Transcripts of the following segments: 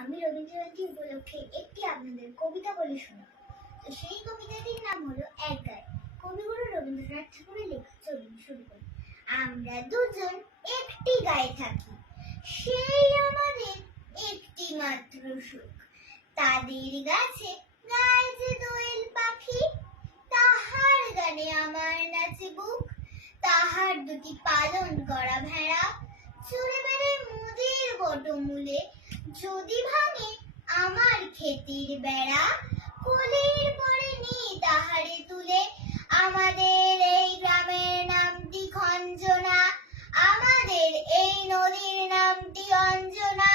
আমি রবীন্দ্র জয়ন্তী উপলক্ষে একটি আপনাদের কবিতা বলে শোনাব। তো সেই কবিতাটির নাম হলো এক গায়ে। কবিগুরু রবীন্দ্রনাথ ঠাকুরের লেখা। চলুন শুরু করি। আমরা দুজন একটি গায়ে থাকি, সেই আমাদের একটি মাত্র সুখ। তাদের গাছে গায়ে যে দোয়েল পাখি, তাহার গানে আমার নাচে বুক। তাহার দুটি পালন করা ভেড়া চড়ে বেড়ায় মোদের বটমূলে। যদি ভাঙে আমার ক্ষেতের বেড়া, কোলের পরে নিই তাহারে তুলে। আমাদের এই গ্রামের নামটি খঞ্জনা, আমাদের এই নদীর নামটি অঞ্জনা।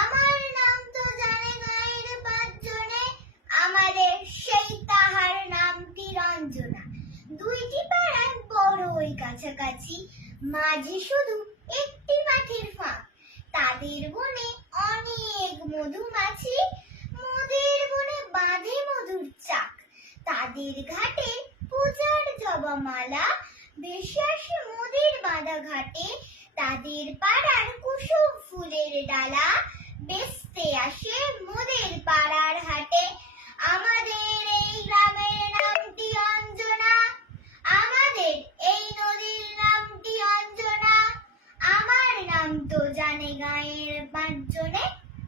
আমার নাম তো জানে গায়ের পাঁচজনে, আমাদের সেই তাহার নামটি রঞ্জনা। দুইটি পাড়ায় বড়ই কাছাকাছি, মাঝে শুধু একটি মাঠের ফাঁক। তাদের বনে অনেক মধুমাছি, মোদের বনে বাঁধে মধুর চাক। তাদের ঘাটে পূজার জবা মালা ভেসে আসে মোদের বাঁধা ঘাটে। তাদের পাড়ার কুসুম ফুলের ডালা